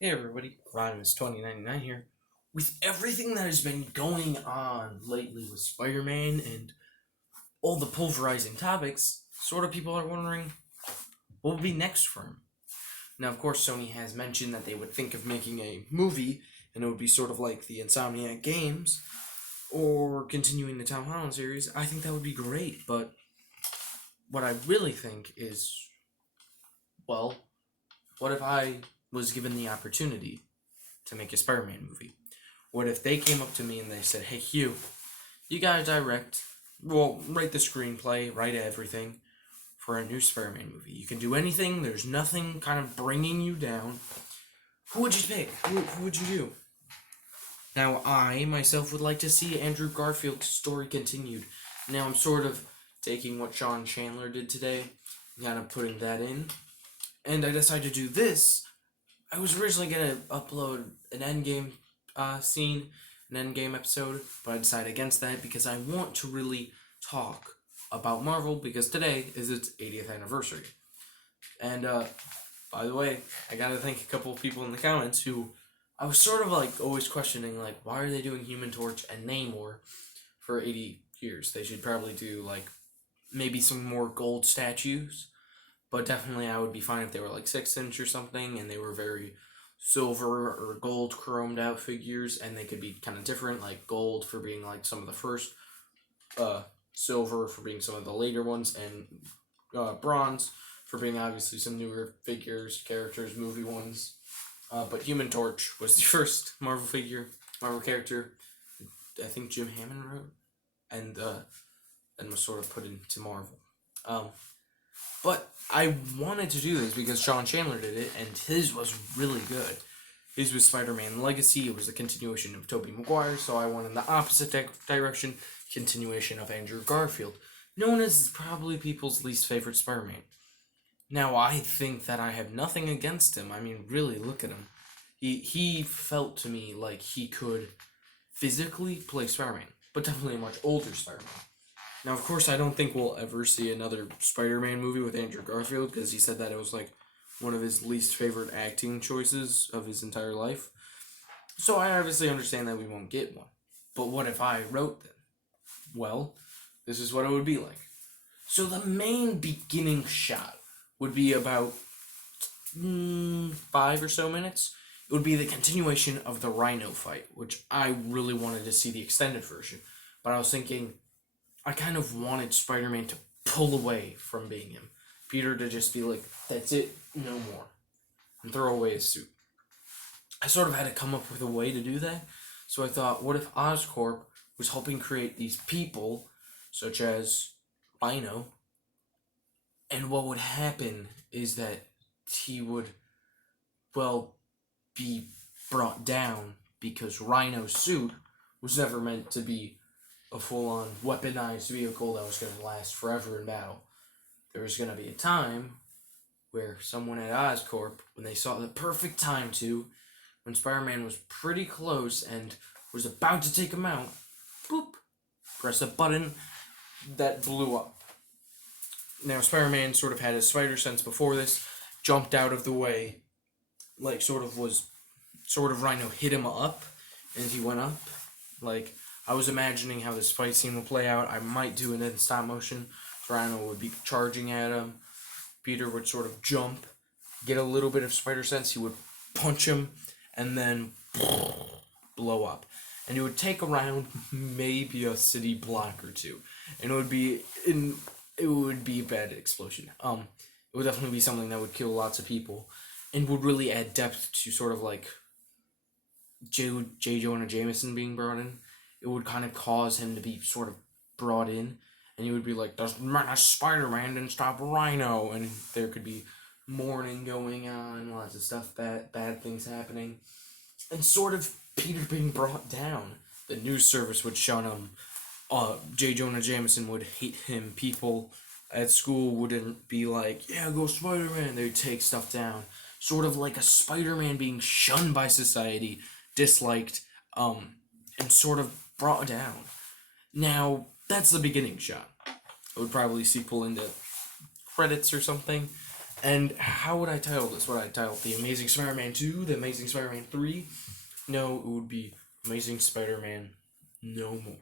Hey everybody, Rodimus2099 here. With everything that has been going on lately with Spider-Man and all the pulverizing topics, sort of people are wondering what will be next for him. Now, of course, Sony has mentioned that they would think of making a movie, and it would be sort of like the Insomniac games, or continuing the Tom Holland series. I think that would be great, but what I really think is, well, what if I was given the opportunity to make a Spider-Man movie? What if they came up to me and they said, "Hey, Hugh, you gotta write the screenplay, write everything for a new Spider-Man movie. You can do anything. There's nothing kind of bringing you down. Who would you pick? Who would you do?" Now, I myself would like to see Andrew Garfield's story continued. Now, I'm sort of taking what John Chandler did today, and kind of putting that in, and I decided to do this. I was originally gonna upload an Endgame scene, an Endgame episode, but I decided against that because I want to really talk about Marvel because today is its 80th anniversary. And by the way, I gotta thank a couple of people in the comments who I was sort of like always questioning, like, why are they doing Human Torch and Namor for 80 years? They should probably do like maybe some more gold statues, but definitely I would be fine if they were like 6 inch or something and they were very silver or gold chromed out figures, and they could be kind of different, like gold for being like some of the first, silver for being some of the later ones, and bronze for being obviously some newer figures, characters, movie ones. But Human Torch was the first Marvel character. I think Jim Hammond wrote, and was sort of put into Marvel. Um, but I wanted to do this because John Chandler did it, and his was really good. His was Spider-Man Legacy. It was a continuation of Tobey Maguire, so I went in the opposite direction, continuation of Andrew Garfield, known as probably people's least favorite Spider-Man. Now, I think that I have nothing against him. I mean, really, look at him. He felt to me like he could physically play Spider-Man, but definitely a much older Spider-Man. Now, of course, I don't think we'll ever see another Spider-Man movie with Andrew Garfield because he said that it was like one of his least favorite acting choices of his entire life. So I obviously understand that we won't get one. But what if I wrote them? Well, this is what it would be like. So the main beginning shot would be about 5 or so minutes. It would be the continuation of the Rhino fight, which I really wanted to see the extended version. But I was thinking, I kind of wanted Spider-Man to pull away from being him. Peter to just be like, that's it, no more. And throw away his suit. I sort of had to come up with a way to do that. So I thought, what if Oscorp was helping create these people, such as Rhino, and what would happen is that he would, well, be brought down because Rhino's suit was never meant to be a full-on weaponized vehicle that was going to last forever in battle. There was going to be a time where someone at Oscorp, when they saw the perfect time to, when Spider-Man was pretty close and was about to take him out, boop, press a button that blew up. Now, Spider-Man sort of had his spider sense before this, jumped out of the way, like sort of Rhino hit him up, and he went up. Like, I was imagining how this fight scene would play out. I might do it in stop motion. Rhino would be charging at him. Peter would sort of jump, get a little bit of spider sense. He would punch him, and then blow up. And it would take around maybe a city block or two, and it would be a bad explosion. It would definitely be something that would kill lots of people, and would really add depth to sort of like J. Jonah Jameson being brought in. It would kind of cause him to be sort of brought in, and he would be like, Spider-Man didn't stop Rhino, and there could be mourning going on, lots of stuff, bad things happening, and sort of Peter being brought down. The news service would shun him. J. Jonah Jameson would hate him. People at school wouldn't be like, yeah, go Spider-Man. They'd take stuff down. Sort of like a Spider-Man being shunned by society, disliked, and sort of brought down. Now, that's the beginning shot. It would probably sequel into credits or something, And how would I title this? Would I title The Amazing Spider-Man 2, The Amazing Spider-Man 3? No, it would be Amazing Spider-Man No More.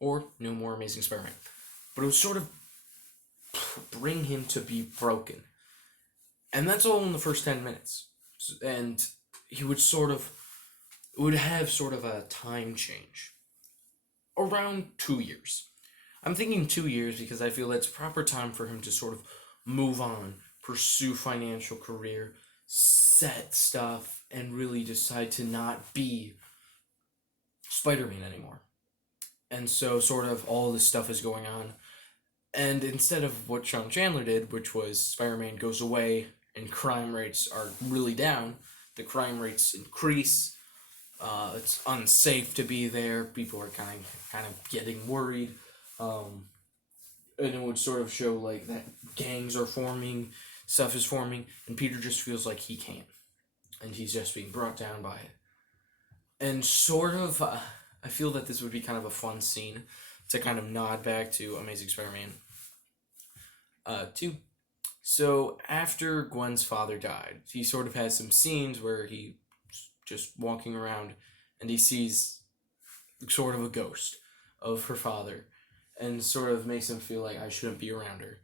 Or No More Amazing Spider-Man. But it would sort of bring him to be broken. And that's all in the first 10 minutes. And he would have sort of a time change. Around 2 years. I'm thinking 2 years because I feel that's proper time for him to sort of move on, pursue financial career, set stuff, and really decide to not be Spider-Man anymore. And so sort of all this stuff is going on. And instead of what John Chandler did, which was Spider-Man goes away and crime rates are really down, the crime rates increase. It's unsafe to be there. People are kind of getting worried. And it would sort of show like that gangs are forming, stuff is forming, and Peter just feels like he can't. And he's just being brought down by it. And sort of, I feel that this would be kind of a fun scene to kind of nod back to Amazing Spider-Man 2. So after Gwen's father died, he sort of has some scenes where he's just walking around and he sees sort of a ghost of her father and sort of makes him feel like I shouldn't be around her.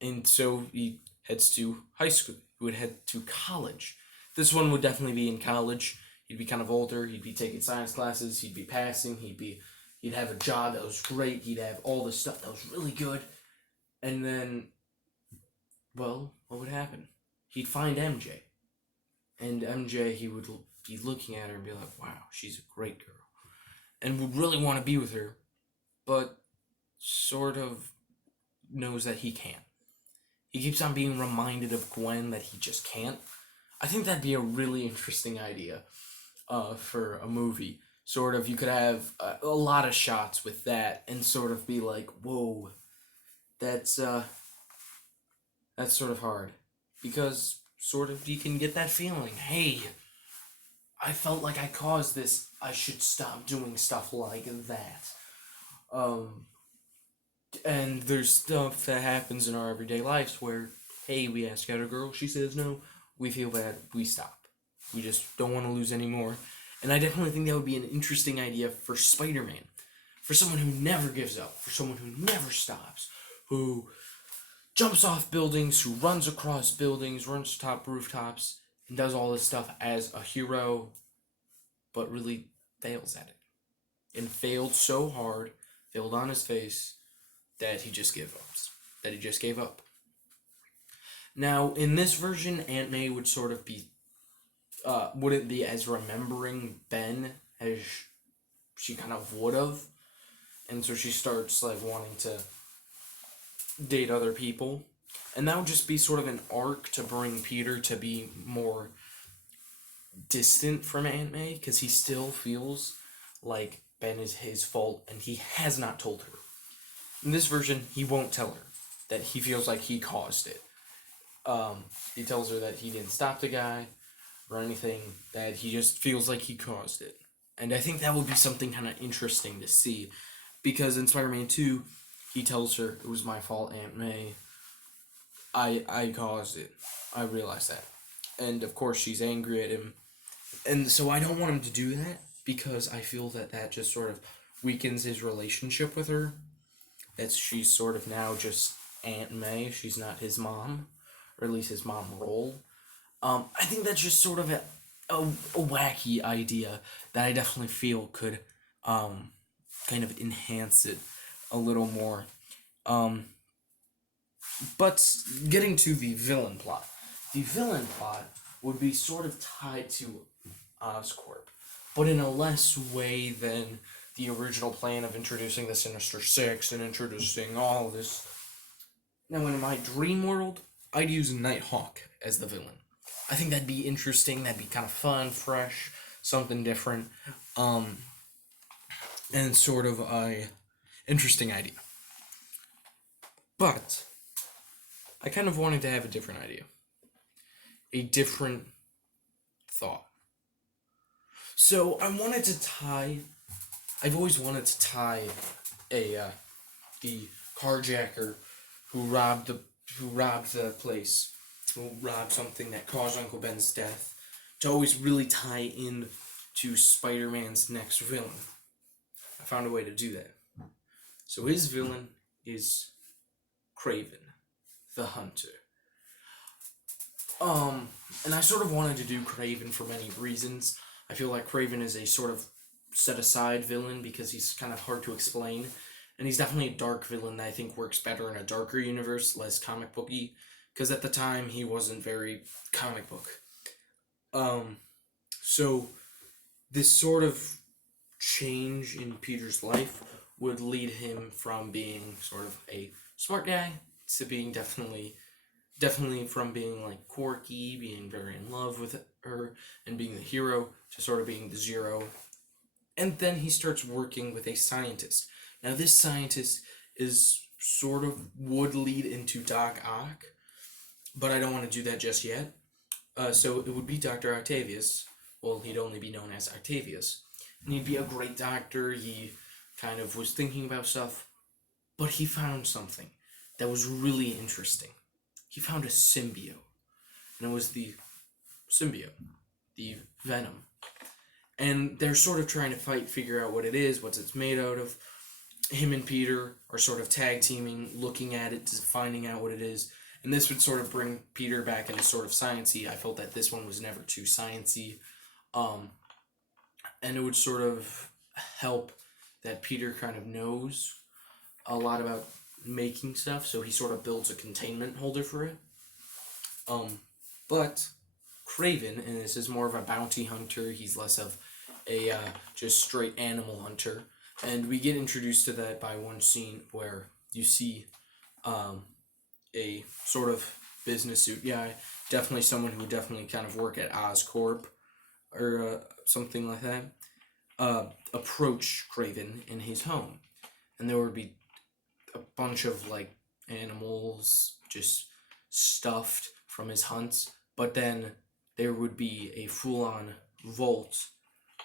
And so he heads to high school. He would head to college. This one would definitely be in college. He'd be kind of older. He'd be taking science classes. He'd be passing. He'd have a job that was great. He'd have all this stuff that was really good. And then, well, what would happen? He'd find MJ. And MJ, he would be looking at her and be like, wow, she's a great girl. And would really want to be with her, but sort of knows that he can't. He keeps on being reminded of Gwen that he just can't. I think that'd be a really interesting idea for a movie. Sort of, you could have a lot of shots with that and sort of be like, whoa, that's sort of hard. Because sort of you can get that feeling, hey, I felt like I caused this, I should stop doing stuff like that. And there's stuff that happens in our everyday lives where, hey, we ask out a girl, she says no, we feel bad, we stop. We just don't want to lose anymore. And I definitely think that would be an interesting idea for Spider-Man. For someone who never gives up, for someone who never stops, who jumps off buildings, who runs across buildings, runs top rooftops, and does all this stuff as a hero, but really fails at it. And failed so hard, failed on his face, that he just gave up. Now, in this version, Aunt May would sort of be, wouldn't be as remembering Ben as she kind of would have. And so she starts, like, wanting to date other people. And that would just be sort of an arc to bring Peter to be more distant from Aunt May, because he still feels like Ben is his fault, and he has not told her. In this version, he won't tell her that he feels like he caused it. He tells her that he didn't stop the guy or anything, that he just feels like he caused it. And I think that would be something kind of interesting to see, because in Spider-Man 2, he tells her, it was my fault, Aunt May. I caused it. I realize that. And of course, she's angry at him. And so I don't want him to do that, because I feel that that just sort of weakens his relationship with her. That she's sort of now just Aunt May. She's not his mom, or at least his mom role. I think that's just sort of a wacky idea that I definitely feel could kind of enhance it a little more. But getting to the villain plot. The villain plot would be sort of tied to Oscorp, but in a less way than the original plan of introducing the Sinister Six and introducing all this. Now, in my dream world, I'd use Nighthawk as the villain. I think that'd be interesting, that'd be kind of fun, fresh, something different, and sort of a interesting idea. But I kind of wanted to have a different idea. A different thought. So I've always wanted to tie the carjacker who robbed the who robbed the place, who robbed something that caused Uncle Ben's death, to always really tie in to Spider-Man's next villain. I found a way to do that. So his villain is Kraven, the Hunter. And I sort of wanted to do Kraven for many reasons. I feel like Kraven is a sort of set-aside villain because he's kind of hard to explain. And he's definitely a dark villain that I think works better in a darker universe, less comic booky. Because at the time, he wasn't very comic book. So this sort of change in Peter's life would lead him from being sort of a smart guy to being definitely from being like quirky, being very in love with her, and being the hero, to sort of being the zero. And then he starts working with a scientist. Now this scientist is sort of would lead into Doc Ock, but I don't want to do that just yet. So it would be Dr. Octavius. Well, he'd only be known as Octavius. And he'd be a great doctor. He kind of was thinking about stuff, but he found something that was really interesting. He found a symbiote, and it was the symbiote, the Venom. And they're sort of trying to figure out what it is, what it's made out of. Him and Peter are sort of tag teaming, looking at it, finding out what it is. And this would sort of bring Peter back into sort of science-y. I felt that this one was never too science-y. And it would sort of help that Peter kind of knows a lot about making stuff, so he sort of builds a containment holder for it. But Kraven, and this is more of a bounty hunter, he's less of a just straight animal hunter. And we get introduced to that by one scene where you see a sort of business suit guy, definitely someone who would definitely kind of work at Oscorp or something like that, approach Kraven in his home. And there would be a bunch of like animals just stuffed from his hunts, but then there would be a full-on vault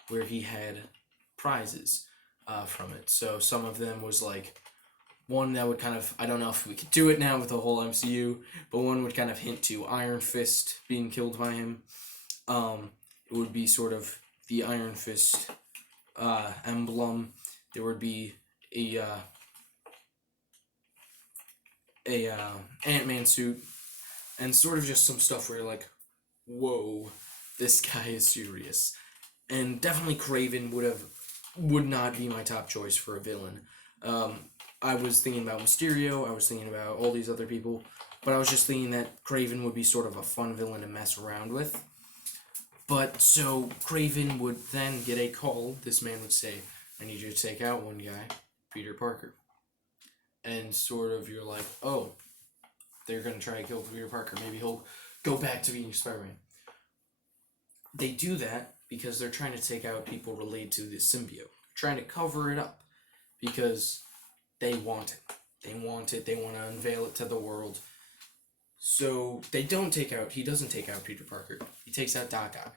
where he had prizes from it. So some of them was like one that would kind of, I don't know if we could do it now with the whole MCU, but one would kind of hint to Iron Fist being killed by him. It would be sort of the Iron Fist emblem. There would be a Ant-Man suit, and sort of just some stuff where you're like, whoa, this guy is serious. And definitely Kraven would not be my top choice for a villain. I was thinking about Mysterio, I was thinking about all these other people, but I was just thinking that Kraven would be sort of a fun villain to mess around with. But so Kraven would then get a call. This man would say, I need you to take out one guy, Peter Parker. And sort of you're like, oh, they're going to try to kill Peter Parker. Maybe he'll go back to being Spider-Man. They do that because they're trying to take out people related to the symbiote. Trying to cover it up because they want it. They want it. They want to unveil it to the world. So he doesn't take out Peter Parker. He takes out Doc Ock.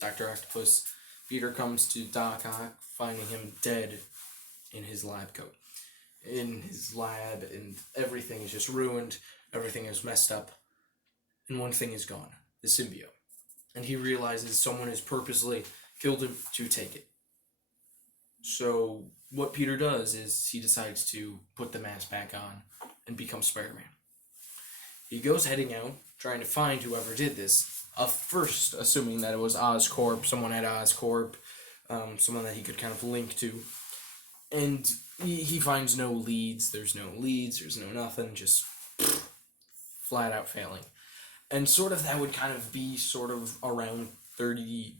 Dr. Octopus. Peter comes to Doc Ock, finding him dead in his lab coat. In his lab, and everything is just ruined. Everything is messed up. And one thing is gone. The symbiote. And he realizes someone has purposely killed him to take it. So what Peter does is he decides to put the mask back on and become Spider-Man. He goes heading out, trying to find whoever did this. First, assuming that it was Oscorp, someone at Oscorp, someone that he could kind of link to. And he finds no leads. There's no leads. There's no nothing. Just flat out failing. And sort of that would kind of be sort of around 30.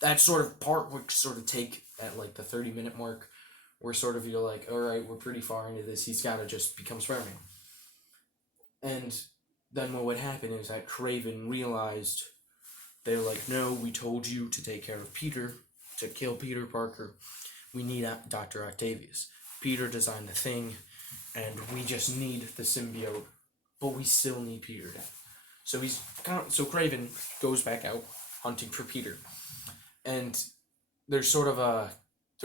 That sort of part would sort of take at like the 30-minute mark, where sort of you're like, all right, we're pretty far into this. He's got to just become Spider-Man. And then what would happen is that Kraven realized, they're like, no, we told you to take care of Peter, to kill Peter Parker. We need Dr. Octavius. Peter designed the thing, and we just need the symbiote, but we still need Peter dead. So Kraven goes back out hunting for Peter, and there's there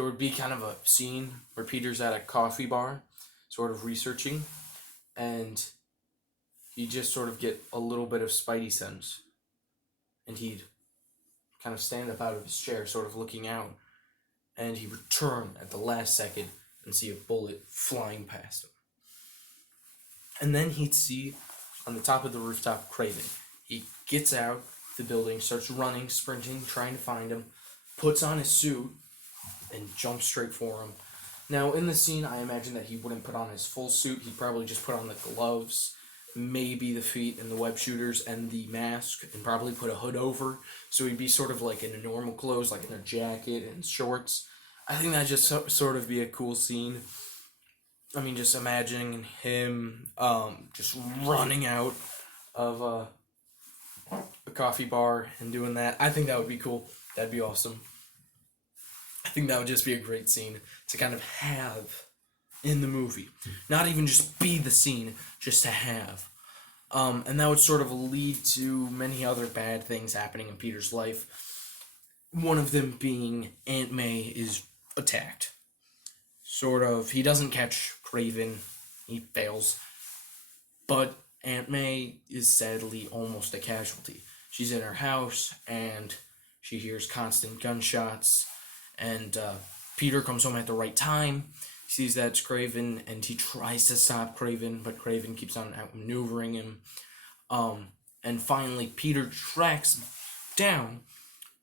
would be kind of a scene where Peter's at a coffee bar, sort of researching, and he'd just sort of get a little bit of spidey sense, and he'd kind of stand up out of his chair, sort of looking out, and he'd return at the last second and see a bullet flying past him. And then he'd see on the top of the rooftop Craven. He gets out the building, starts running, sprinting, trying to find him, puts on his suit, and jumps straight for him. Now, in the scene, I imagine that he wouldn't put on his full suit. He'd probably just put on the gloves, maybe the feet and the web shooters and the mask, and probably put a hood over. So he'd be sort of like in a normal clothes, like in a jacket and shorts. I think that'd just sort of be a cool scene. I mean, just imagining him just running out of a coffee bar and doing that. I think that would be cool. That'd be awesome. I think that would just be a great scene to kind of have in the movie. Not even just be the scene, just to have. And that would sort of lead to many other bad things happening in Peter's life. One of them being Aunt May is attacked. Sort of, he doesn't catch Craven, he fails. But Aunt May is sadly almost a casualty. She's in her house, and she hears constant gunshots, and Peter comes home at the right time, sees that it's Craven, and he tries to stop Craven, but Craven keeps on outmaneuvering him. And finally, Peter tracks down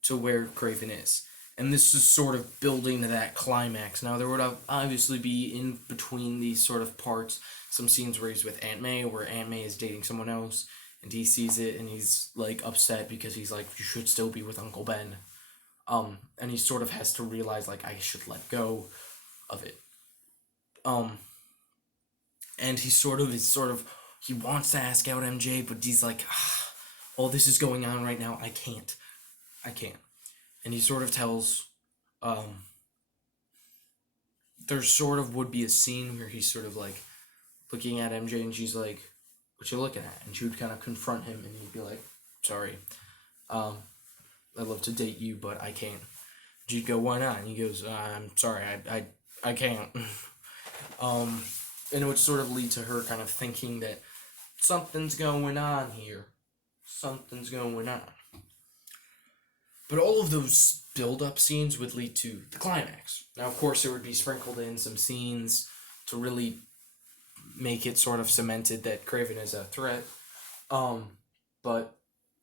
to where Craven is. And this is sort of building to that climax. Now, there would obviously be in between these sort of parts some scenes where he's with Aunt May, where Aunt May is dating someone else, and he sees it, and he's, like, upset because he's like, you should still be with Uncle Ben. And he sort of has to realize, like, I should let go of it. And he he wants to ask out MJ, but he's like, all this is going on right now, I can't. And he sort of tells, there sort of would be a scene where he's sort of like looking at MJ, and she's like, what you looking at? And she would kind of confront him, and he'd be like, sorry, I'd love to date you, but I can't. She'd go, why not? And he goes, I'm sorry, I can't. And it would sort of lead to her kind of thinking that something's going on here. Something's going on. But all of those build-up scenes would lead to the climax. Now, of course, there would be sprinkled in some scenes to really make it sort of cemented that Craven is a threat. But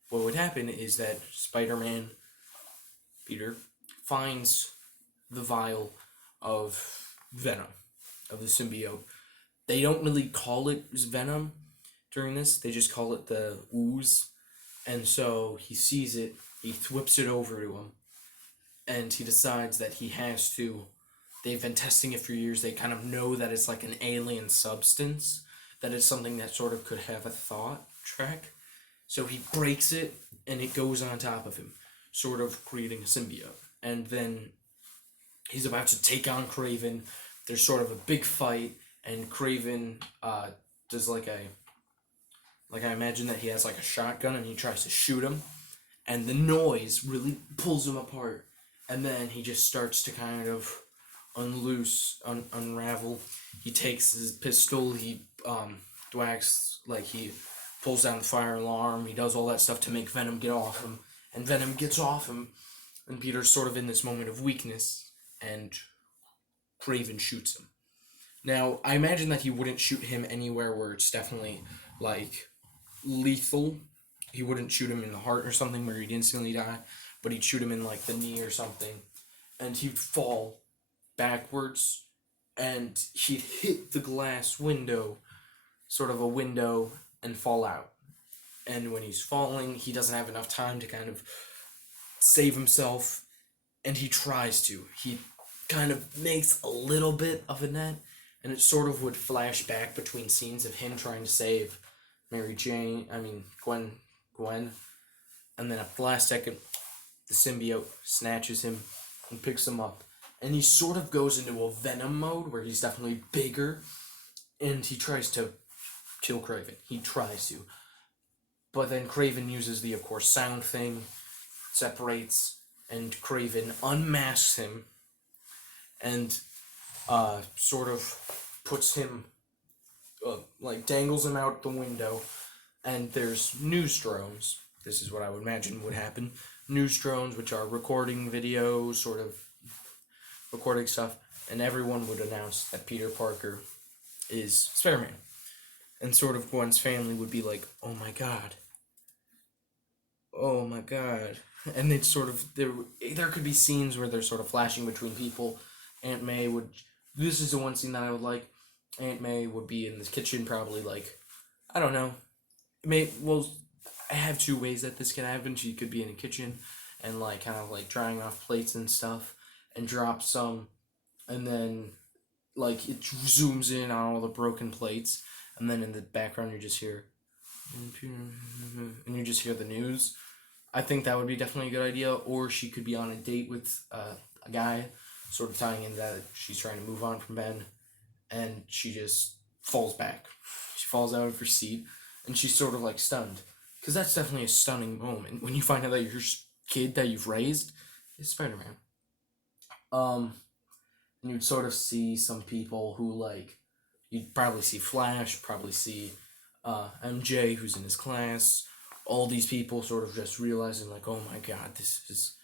what would happen is that Spider-Man, Peter, finds the vial of venom, of the symbiote. They don't really call it venom during this. They just call it the ooze. And so he sees it. He whips it over to him, and he decides that he has to. They've been testing it for years. They kind of know that it's like an alien substance, that it's something that sort of could have a thought track. So he breaks it, and it goes on top of him, sort of creating a symbiote. And then he's about to take on Craven. There's sort of a big fight, and Craven does like I imagine that he has like a shotgun, and he tries to shoot him. And the noise really pulls him apart. And then he just starts to kind of unravel. He takes his pistol, he thwacks, like he pulls down the fire alarm. He does all that stuff to make Venom get off him. And Venom gets off him. And Peter's sort of in this moment of weakness. And Craven shoots him. Now, I imagine that he wouldn't shoot him anywhere where it's definitely, like, lethal. He wouldn't shoot him in the heart or something where he'd instantly die, but he'd shoot him in, like, the knee or something, and he'd fall backwards, and he'd hit the glass window, sort of a window, and fall out. And when he's falling, he doesn't have enough time to kind of save himself, and he tries to. He kind of makes a little bit of a net, and it sort of would flash back between scenes of him trying to save Gwen, and then at the last second, the symbiote snatches him and picks him up, and he sort of goes into a Venom mode where he's definitely bigger, and he tries to kill Craven. He tries to, but then Craven uses the, of course, sound thing, separates, and Craven unmasks him, and sort of puts him, like dangles him out the window, And there's news drones. This is what I would imagine would happen. News drones, which are recording video, sort of recording stuff, and everyone would announce that Peter Parker is Spider-Man. And sort of Gwen's family would be like, oh my god. Oh my god. And it's sort of, there could be scenes where they're sort of flashing between people. Aunt May would, this is the one scene that I would like. Aunt May would be in the kitchen probably like, I don't know. I have two ways that this can happen. She could be in the kitchen and like kind of like drying off plates and stuff and drop some, and then like it zooms in on all the broken plates, and then in the background you just hear, and you just hear the news. I think that would be definitely a good idea. Or she could be on a date with a guy, sort of tying in that she's trying to move on from Ben, and she just falls back. She falls out of her seat, and she's sort of like stunned. Because that's definitely a stunning moment when you find out that your kid that you've raised is Spider-Man. And you'd sort of see some people who, like, you'd probably see Flash, probably see MJ, who's in his class. All these people sort of just realizing, like, oh my god, this is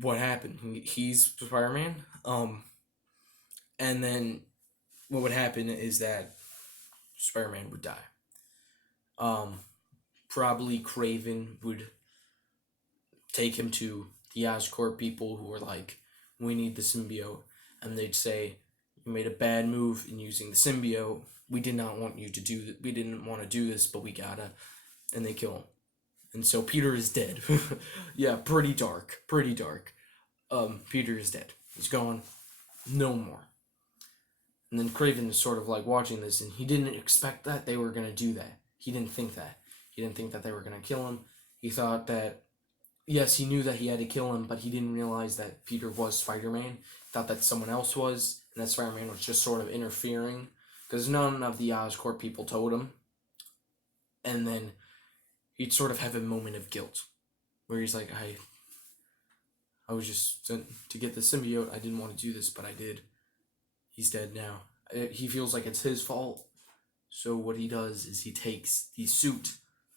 what happened. He's Spider-Man. And then what would happen is that Spider-Man would die. Probably Craven would take him to the Oscorp people who were like, we need the symbiote. And they'd say, you made a bad move in using the symbiote. We did not want you to do that. We didn't want to do this, but we gotta. And they kill him. And so Peter is dead. Yeah, pretty dark. Peter is dead. He's gone. No more. And then Craven is sort of like watching this, and he didn't expect that they were going to do that. He didn't think that. He didn't think that they were going to kill him. He thought that, yes, he knew that he had to kill him, but he didn't realize that Peter was Spider-Man. He thought that someone else was, and that Spider-Man was just sort of interfering, because none of the Oscorp people told him. And then he'd sort of have a moment of guilt, where he's like, I was just sent to get the symbiote. I didn't want to do this, but I did. He's dead now. He feels like it's his fault. So what he does is he takes the suit,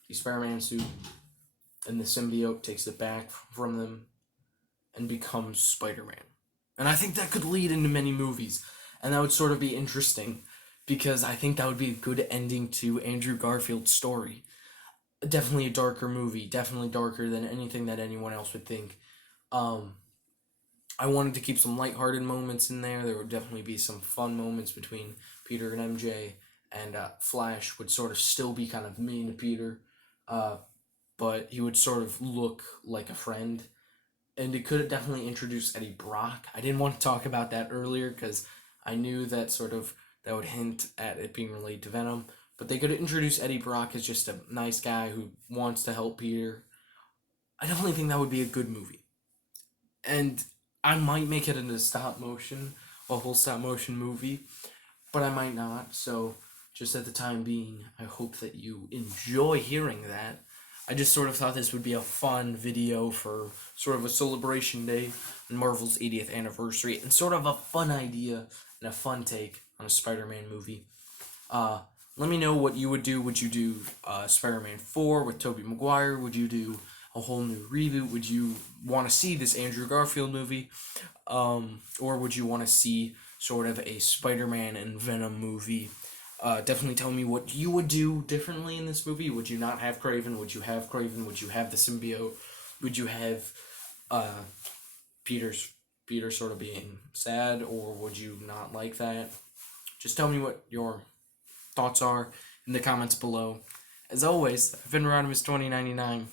the Spider-Man suit, and the symbiote takes it back from them and becomes Spider-Man. And I think that could lead into many movies. And that would sort of be interesting, because I think that would be a good ending to Andrew Garfield's story. Definitely a darker movie. Definitely darker than anything that anyone else would think. I wanted to keep some lighthearted moments in there. There would definitely be some fun moments between Peter and MJ, and Flash would sort of still be kind of mean to Peter, but he would sort of look like a friend. And it could have definitely introduced Eddie Brock. I didn't want to talk about that earlier because I knew that sort of that would hint at it being related to Venom. But they could have introduced Eddie Brock as just a nice guy who wants to help Peter. I definitely think that would be a good movie. And I might make it into a whole stop motion movie, but I might not. So just at the time being, I hope that you enjoy hearing that. I just sort of thought this would be a fun video for sort of a celebration day on Marvel's 80th anniversary, and sort of a fun idea and a fun take on a Spider-Man movie. Let me know what you would do. Would you do Spider-Man 4 with Tobey Maguire? Would you do a whole new reboot? Would you want to see this Andrew Garfield movie? Or would you want to see sort of a Spider-Man and Venom movie? Definitely tell me what you would do differently in this movie. Would you not have Craven? Would you have Craven? Would you have the symbiote? Would you have Peter sort of being sad, or would you not like that? Just tell me what your thoughts are in the comments below. As always, I've been Rodimus2099.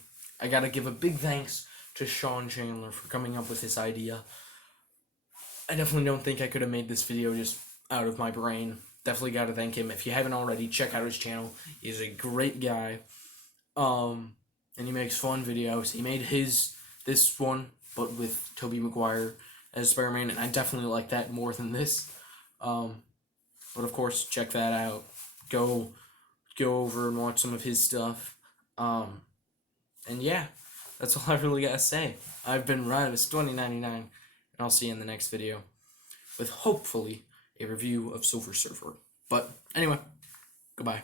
I gotta give a big thanks to John Chandler for coming up with this idea. I definitely don't think I could have made this video just out of my brain. Definitely gotta thank him. If you haven't already, check out his channel. He's a great guy. And he makes fun videos. He made this one, but with Tobey Maguire as Spider-Man, and I definitely like that more than this. But of course, check that out. Go over and watch some of his stuff. And yeah, that's all I really gotta say. I've been Rodimus2099, and I'll see you in the next video with hopefully a review of Silver Surfer. But anyway, goodbye.